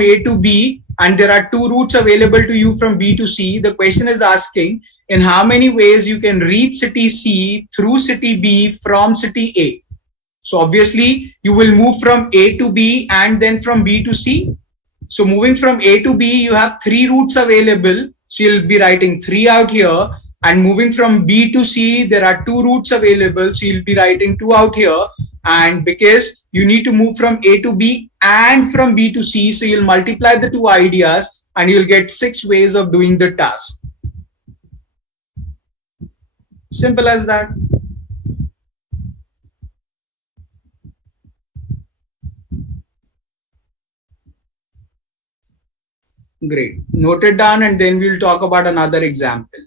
A to B and there are two routes available to you from B to C, the question is asking in how many ways you can reach city C through city B from city A. So obviously you will move from A to B and then from B to C. So moving from A to B, you have three routes available. So you'll be writing 3 out here. And moving from B to C, there are two routes available. So you'll be writing 2 out here. And because you need to move from A to B and from B to C, so you'll multiply the two ideas and you'll get 6 ways of doing the task. Simple as that. Great. Note it down and then we'll talk about another example.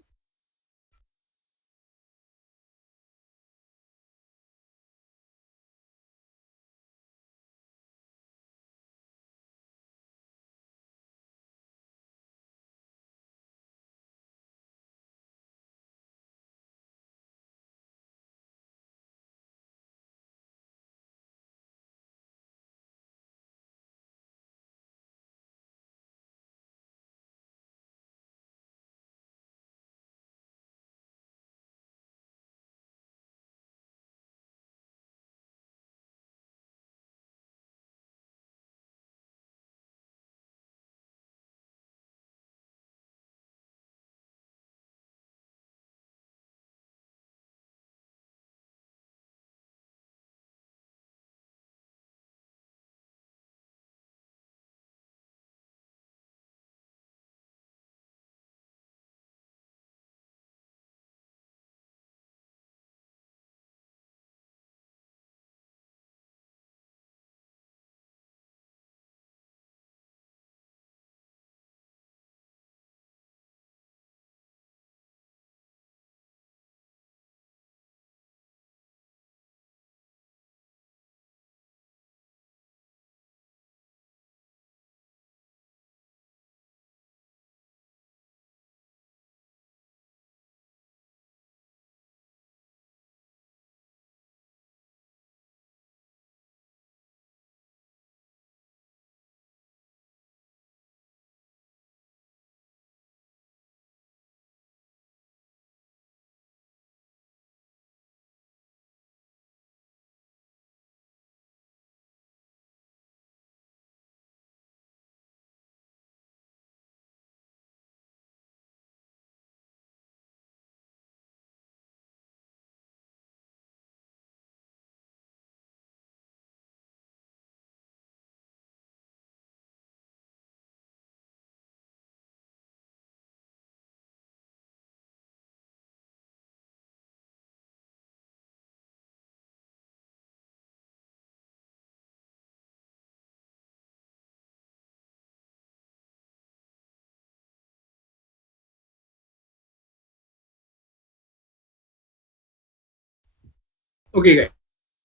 Okay,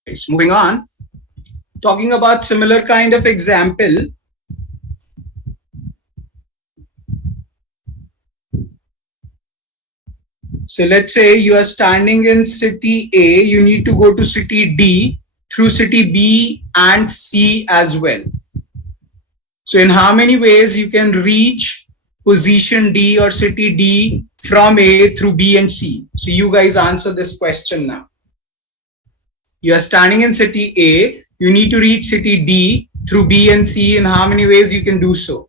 guys, moving on. Talking about similar kind of example. So let's say you are standing in city A, you need to go to city D through city B and C as well. So in how many ways you can reach position D or city D from A through B and C? So you guys answer this question now. You are standing in city A, you need to reach city D through B and C. In how many ways you can do so?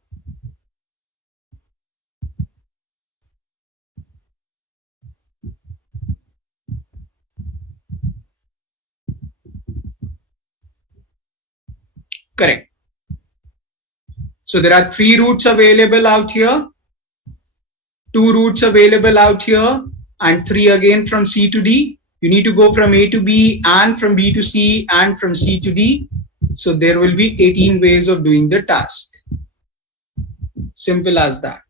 Correct. So there are 3 routes available out here, 2 routes available out here, and 3 again from C to D. You need to go from A to B and from B to C and from C to D. So there will be 18 ways of doing the task. Simple as that.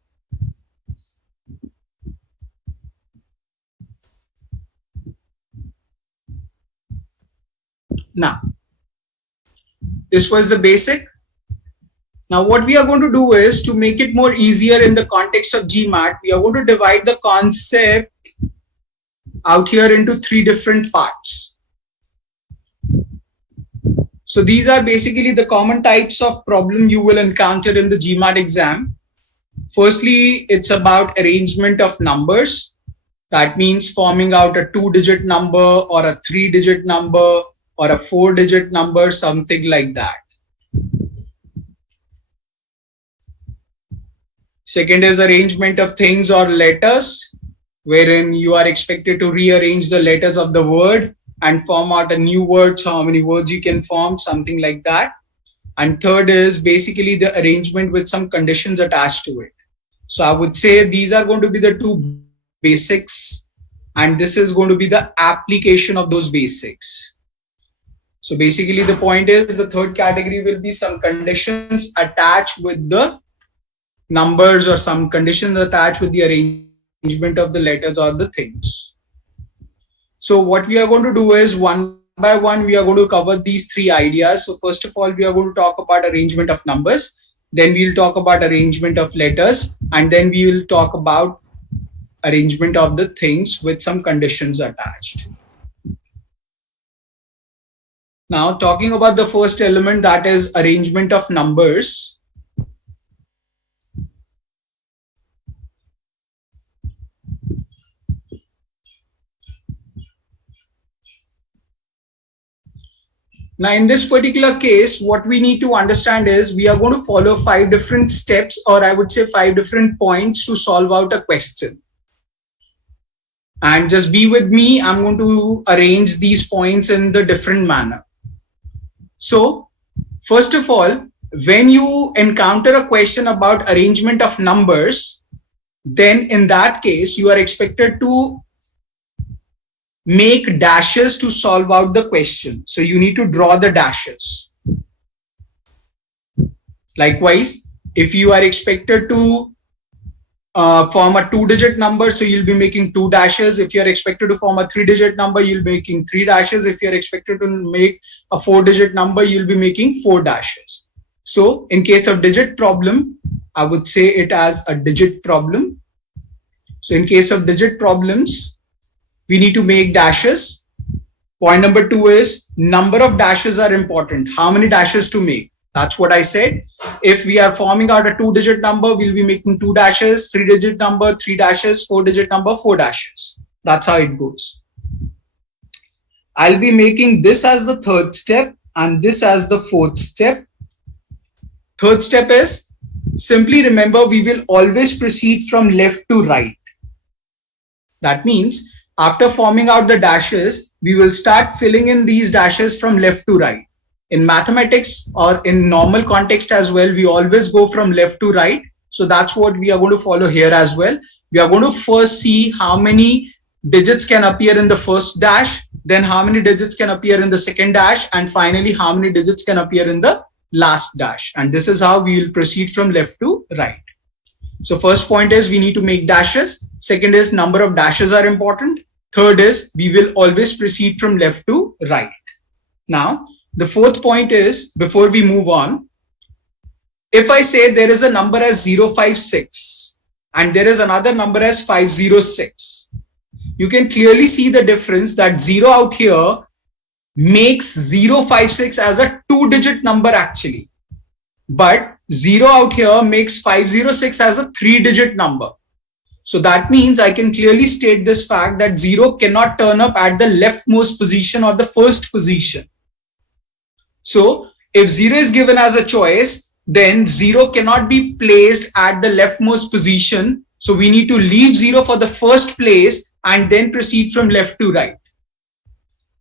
Now, this was the basic. Now what we are going to do is, to make it more easier in the context of GMAT, we are going to divide the concept out here into 3 different parts. So these are basically the common types of problem you will encounter in the GMAT exam. Firstly, it's about arrangement of numbers. That means forming out a 2-digit number or a 3-digit number or a 4-digit number, something like that. Second is arrangement of things or letters, wherein you are expected to rearrange the letters of the word and form out a new word. So how many words you can form, something like that. And third is basically the arrangement with some conditions attached to it. So I would say these are going to be the two basics, and this is going to be the application of those basics. So basically the point is the third category will be some conditions attached with the numbers or some conditions attached with the arrangement of the letters or the things. So what we are going to do is one by one we are going to cover these three ideas. So first of all, we are going to talk about arrangement of numbers, then we will talk about arrangement of letters, and then we will talk about arrangement of the things with some conditions attached. Now talking about the first element, that is arrangement of numbers. Now in this particular case, what we need to understand is we are going to follow 5 different steps, or I would say 5 different points to solve out a question. And just be with me, I'm going to arrange these points in the different manner. So first of all, when you encounter a question about arrangement of numbers, then in that case, you are expected to make dashes to solve out the question. So you need to draw the dashes. Likewise, if you are expected to form a 2-digit number, so you'll be making 2 dashes. If you're expected to form a 3-digit number, you'll be making 3 dashes. If you're expected to make a 4-digit number, you'll be making 4 dashes. So in case of digit problem, I would say it as a digit problem. So in case of digit problems, we need to make dashes. Point number 2 is number of dashes are important. How many dashes to make? That's what I said. If we are forming out a 2-digit number, we'll be making 2 dashes, 3-digit number, 3 dashes, 4-digit number, 4 dashes. That's how it goes. I'll be making this as the third step and this as the fourth step. Third step is simply remember we will always proceed from left to right. That means after forming out the dashes, we will start filling in these dashes from left to right. In mathematics or in normal context as well, we always go from left to right. So that's what we are going to follow here as well. We are going to first see how many digits can appear in the first dash, then how many digits can appear in the second dash, and finally how many digits can appear in the last dash. And this is how we will proceed from left to right. So first point is we need to make dashes. Second is number of dashes are important. Third is we will always proceed from left to right. Now, the fourth point is, before we move on, if I say there is a number as 056 and there is another number as 506, you can clearly see the difference that 0 out here makes 056 as a 2-digit number actually. But 0 out here makes 506 as a 3-digit number. So that means I can clearly state this fact that 0 cannot turn up at the leftmost position or the first position. So if 0 is given as a choice, then 0 cannot be placed at the leftmost position. So we need to leave 0 for the first place and then proceed from left to right.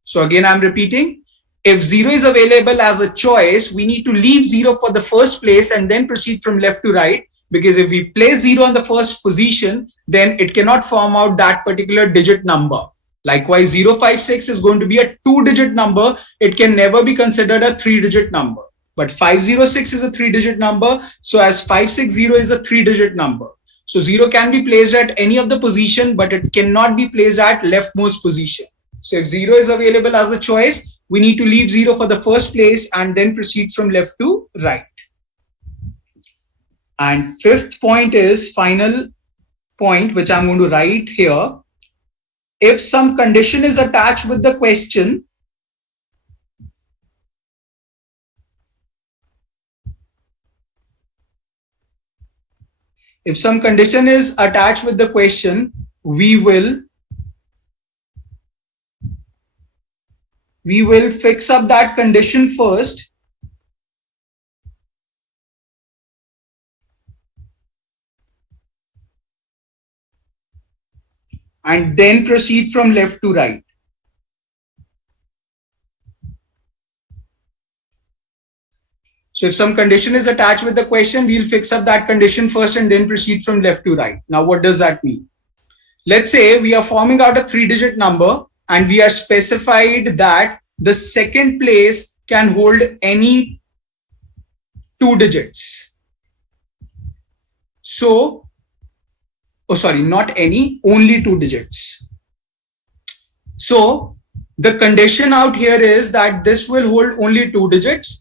So again, I'm repeating. If 0 is available as a choice, we need to leave 0 for the first place and then proceed from left to right. Because if we place 0 on the first position, then it cannot form out that particular digit number. Likewise, 056 is going to be a 2-digit number. It can never be considered a 3-digit number. But 506 is a 3-digit number. So as 560 is a 3-digit number. So 0 can be placed at any of the position, but it cannot be placed at leftmost position. So if 0 is available as a choice, we need to leave 0 for the first place and then proceed from left to right. And fifth point is final point, which I'm going to write here. If some condition is attached with the question, If some condition is attached with the question, we will fix up that condition first and then proceed from left to right. So if some condition is attached with the question, we'll fix up that condition first and then proceed from left to right. Now, what does that mean? Let's say we are forming out a 3-digit number and we are specified that the second place can hold any 2 digits. So, oh sorry, not any, only 2 digits. So the condition out here is that this will hold only 2 digits.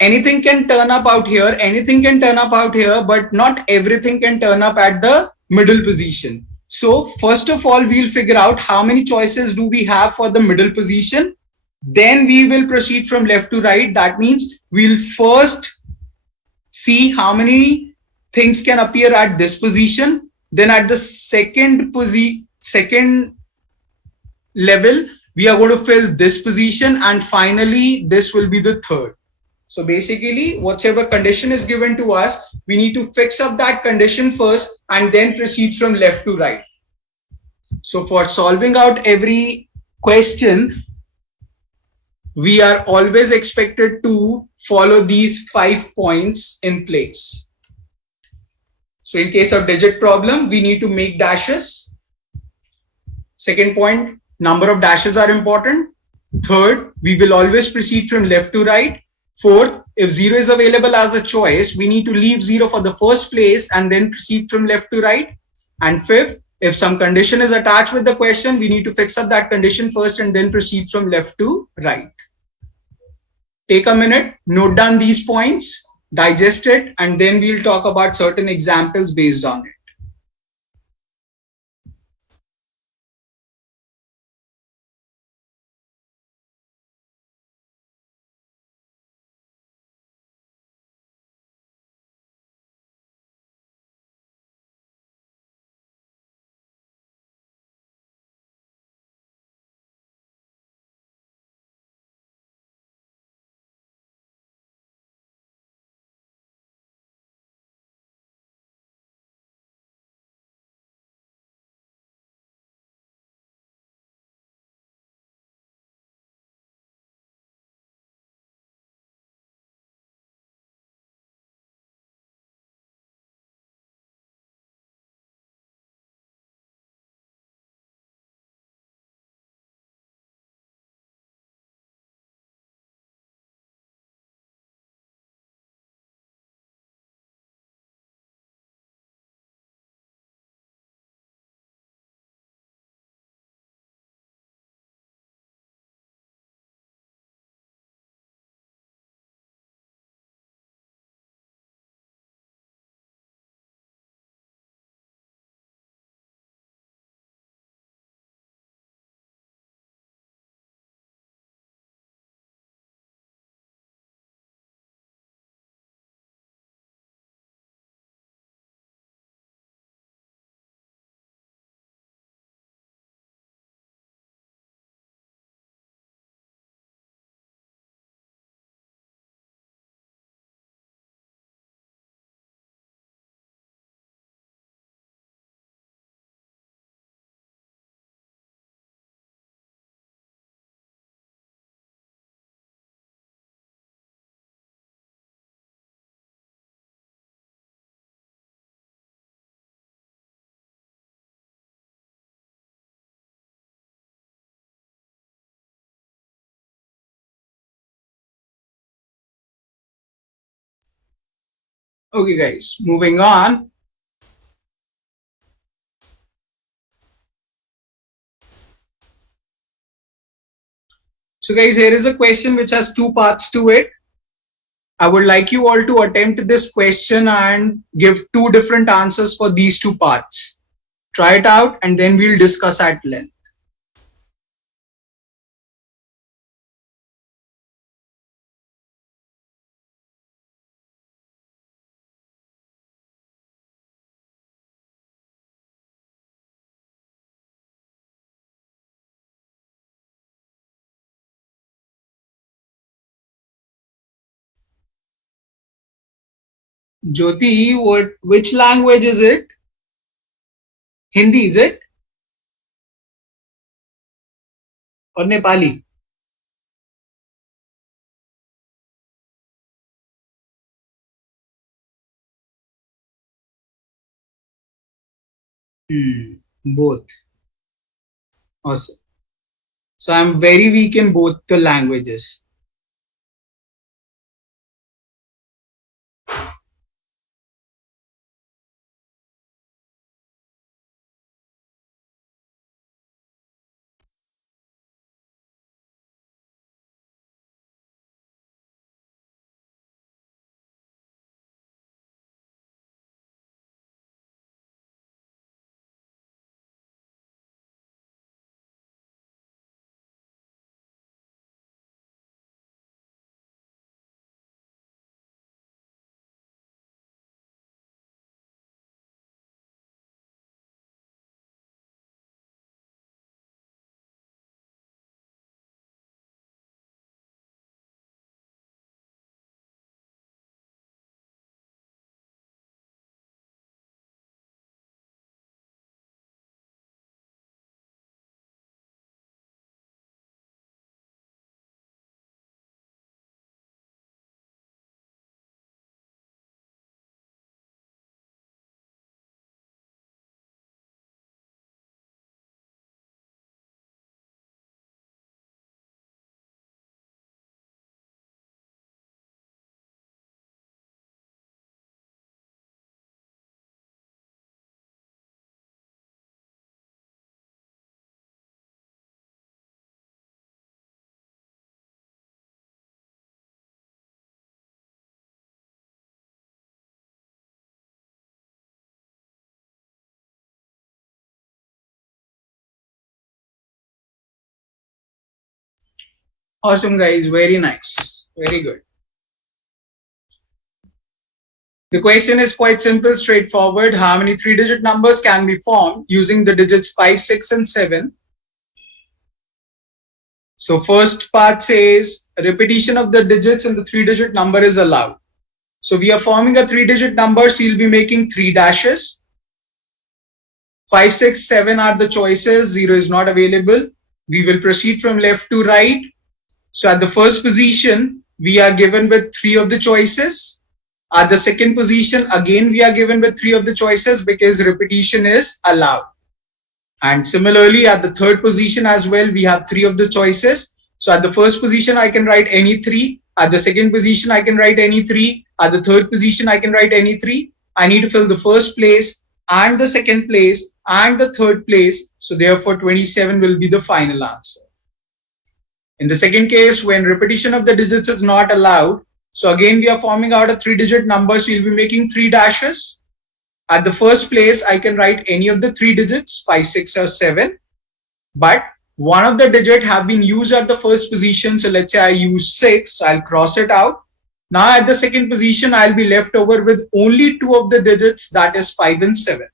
Anything can turn up out here, anything can turn up out here, but not everything can turn up at the middle position. So first of all, we'll figure out how many choices do we have for the middle position. Then we will proceed from left to right. That means we'll first see how many things can appear at this position. Then at the second level, we are going to fill this position, and finally this will be the third. So basically, whatever condition is given to us, we need to fix up that condition first and then proceed from left to right. So for solving out every question, we are always expected to follow these 5 points in place. So in case of digit problem, we need to make dashes. Second point, number of dashes are important. Third, we will always proceed from left to right. Fourth, if 0 is available as a choice, we need to leave 0 for the first place and then proceed from left to right. And fifth, if some condition is attached with the question, we need to fix up that condition first and then proceed from left to right. Take a minute, note down these points, digest it, and then we'll talk about certain examples based on it. Okay guys, moving on. So guys, here is a question which has 2 parts to it. I would like you all to attempt this question and give 2 different answers for these 2 parts. Try it out and then we'll discuss at length. Jyoti, which language is it? Hindi, is it? Or Nepali? Both. Awesome. So I'm very weak in both the languages. Awesome, guys. Very nice. Very good. The question is quite simple, straightforward. How many three-digit numbers can be formed using the digits 5, 6, and 7? So first part says repetition of the digits in the three-digit number is allowed. So we are forming a three-digit number, so you'll be making 3 dashes. 5, 6, 7 are the choices. 0 is not available. We will proceed from left to right. So at the first position, we are given with 3 of the choices. At the second position, again, we are given with 3 of the choices because repetition is allowed. And similarly, at the third position as well, we have 3 of the choices. So at the first position, I can write any 3. At the second position, I can write any 3. At the third position, I can write any 3. I need to fill the first place and the second place and the third place. So therefore, 27 will be the final answer. In the second case, when repetition of the digits is not allowed, so again, we are forming out a three-digit number. So you'll be making 3 dashes. At the first place, I can write any of the 3 digits, 5, 6, or 7. But one of the digits have been used at the first position. So let's say I use 6, I'll cross it out. Now at the second position, I'll be left over with only 2 of the digits, that is 5 and 7.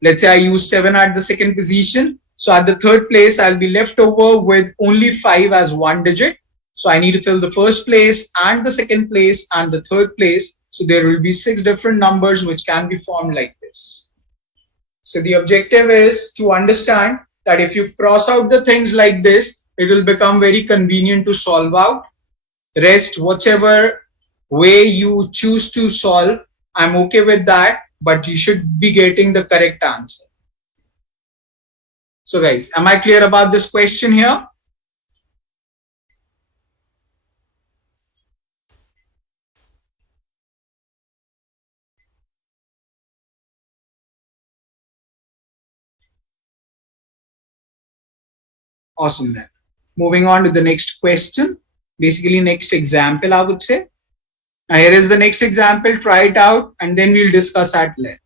Let's say I use 7 at the second position. So at the third place, I'll be left over with only 5 as one digit. So I need to fill the first place and the second place and the third place. So there will be 6 different numbers which can be formed like this. So the objective is to understand that if you cross out the things like this, it will become very convenient to solve out. Rest, whichever way you choose to solve, I'm okay with that, but you should be getting the correct answer. So guys, am I clear about this question here? Awesome then. Moving on to the next question, basically next example, I would say. Now here is the next example, try it out and then we'll discuss at length.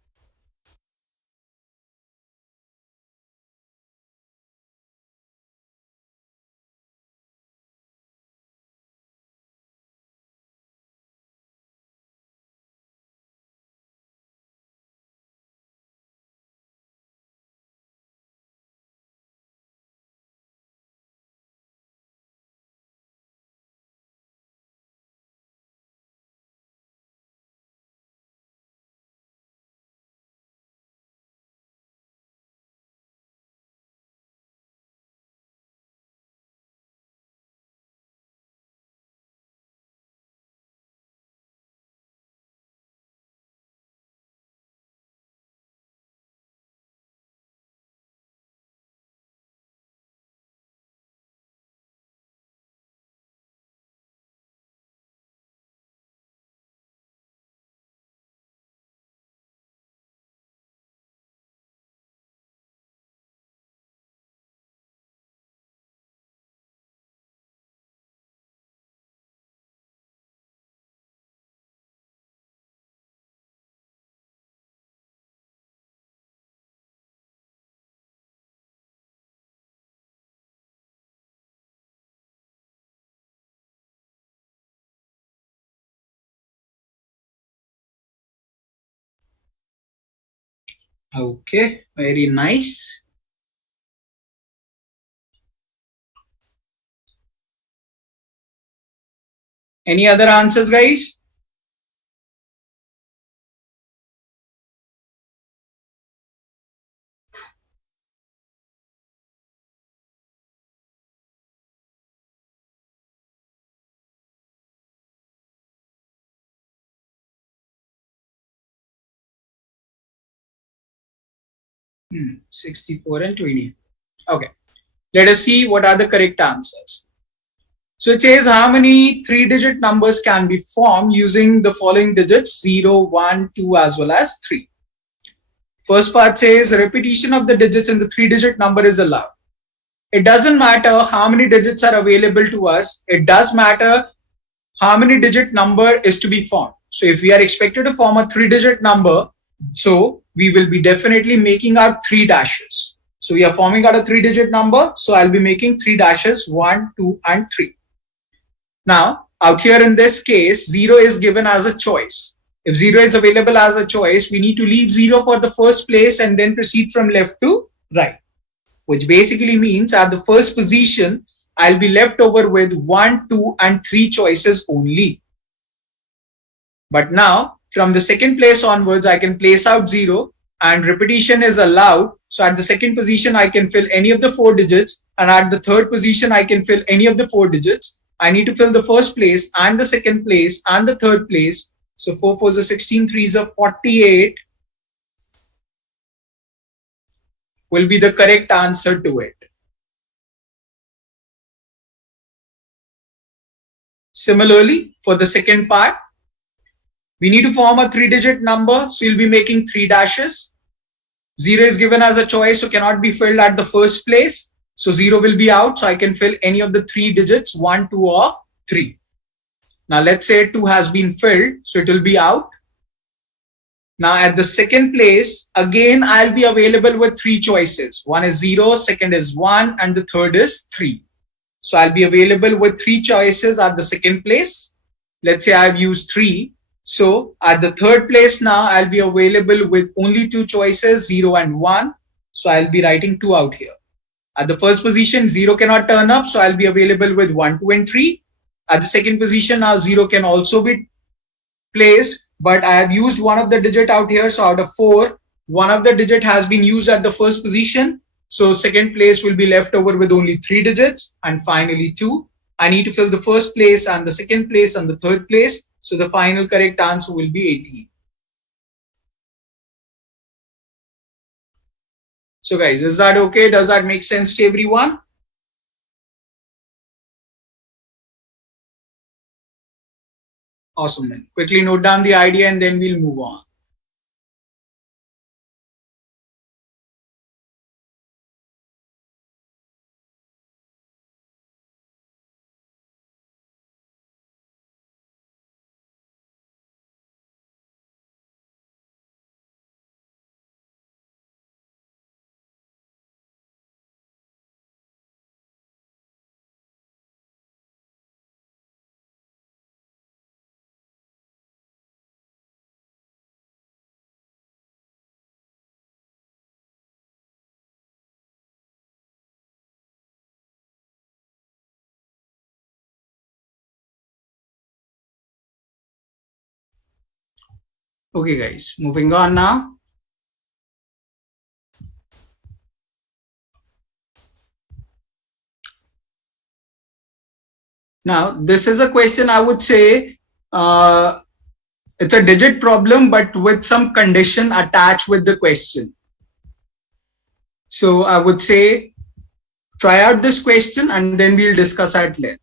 Okay, very nice. Any other answers, guys? Hmm, 64 and 20. Okay, let us see what are the correct answers. So it says how many three-digit numbers can be formed using the following digits 0, 1, 2 as well as 3. First part says repetition of the digits in the three-digit number is allowed. It doesn't matter how many digits are available to us. It does matter how many digit number is to be formed. So if we are expected to form a three-digit number, so we will be definitely making out three dashes. So we are forming out a three-digit number. So I'll be making three dashes, 1, 2, and 3. Now, out here in this case, 0 is given as a choice. If 0 is available as a choice, we need to leave 0 for the first place and then proceed from left to right, which basically means at the first position, I'll be left over with 1, 2, and 3 choices only. But now, from the second place onwards, I can place out 0 and repetition is allowed. So at the second position, I can fill any of the 4 digits, and at the third position, I can fill any of the 4 digits. I need to fill the first place and the second place and the third place. So 4 4s are 16, 3s are 48 will be the correct answer to it. Similarly, for the second part, we need to form a three-digit number. So you'll be making three dashes. 0 is given as a choice, so cannot be filled at the first place. So 0 will be out. So I can fill any of the three digits, 1, 2, or 3. Now let's say 2 has been filled, so it will be out. Now at the second place, again, I'll be available with three choices. One is 0, second is 1, and the third is 3. So I'll be available with three choices at the second place. Let's say I've used 3. So at the third place now, I'll be available with only two choices, 0 and 1. So I'll be writing 2 out here. At the first position, 0 cannot turn up. So I'll be available with 1, 2, and 3. At the second position, now 0 can also be placed. But I have used one of the digit out here. So out of 4, one of the digit has been used at the first position. So second place will be left over with only 3 digits. And finally 2. I need to fill the first place and the second place and the third place. So the final correct answer will be 18. So guys, is that okay? Does that make sense to everyone? Awesome then. Quickly note down the idea and then we'll move on. Okay guys, moving on now. Now, this is a question I would say it's a digit problem, but with some condition attached with the question. So I would say try out this question and then we'll discuss at length.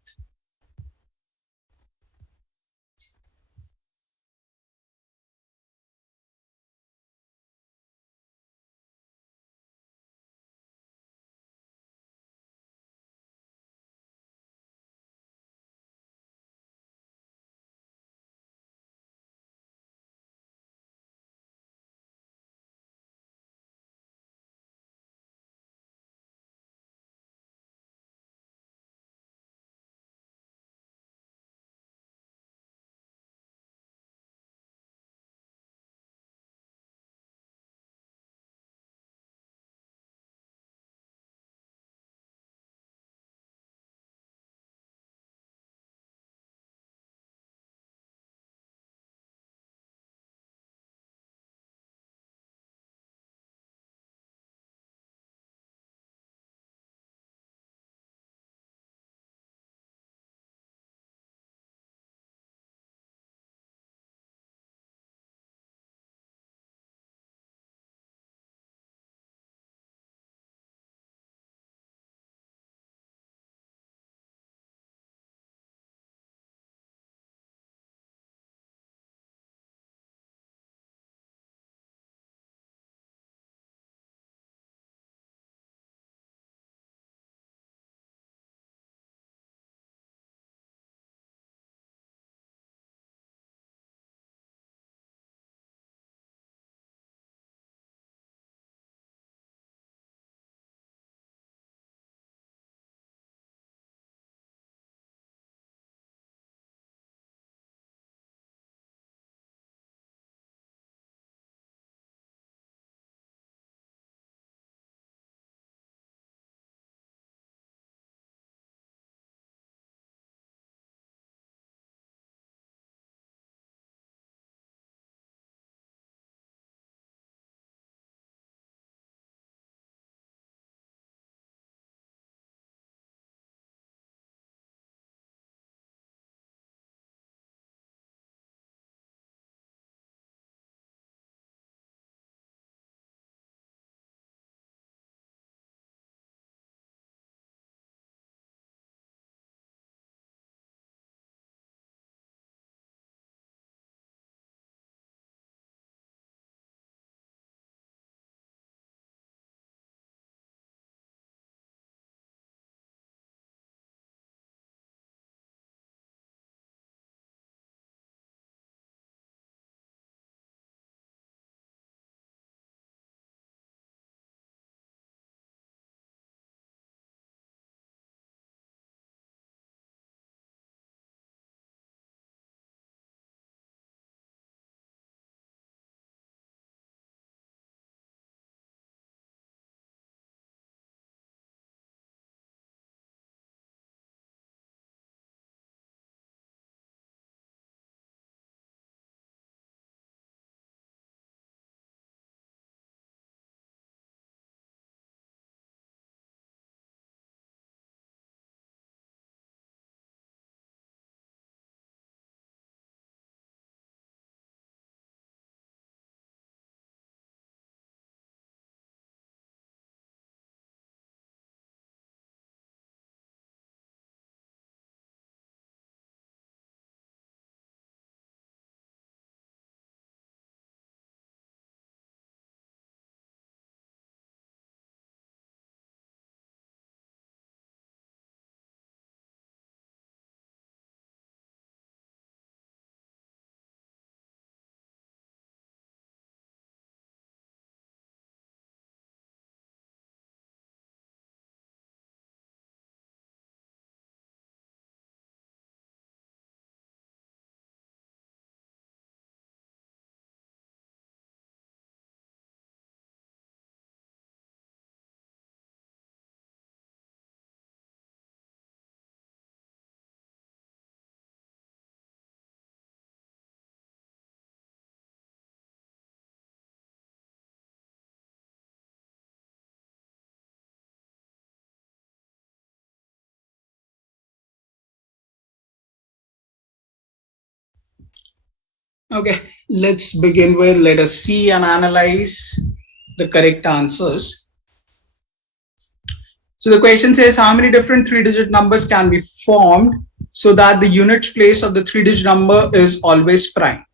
Okay, let's begin with, let us see and analyze the correct answers. So the question says, how many different three-digit numbers can be formed so that the unit place of the three-digit number is always prime?